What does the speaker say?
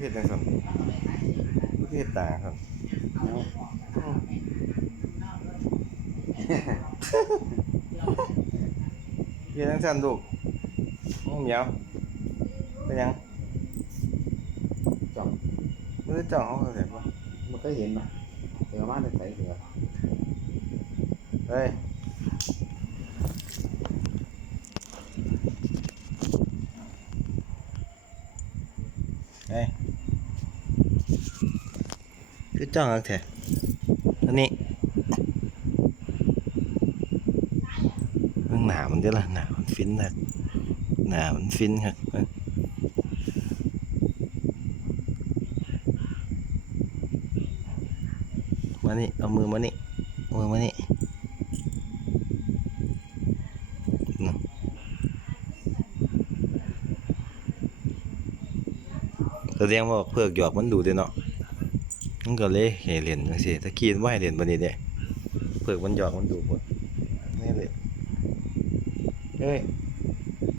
เฮ็ดจังซั่นเฮ็ดต่างครับเอาเฮ็ดจังซั่นลูกโอ้เหมียวเป็นหยังจ้องบ่ได้จ้องเขาก็เห็นบ่มันเคยเห็นปะเดี๋ยวมาจะใส่เสือเฮ้ย เฮ้ยคือจ้องอักแท้อันนี้เบิ่งหนามันเด้ละหนามันฟินคักหนามันฟินครับมานี่เอามือมานี่เอามือมานี่ แสดงว่าเพิกหยอกมันดูเด้เนาะมันก็เลยเห้เล่นจังซี่ตะกี้มันบ่ให้เล่นบัดนี้เด้เพิกมันหยอกมันดูหมดนี่เลยเฮ้ย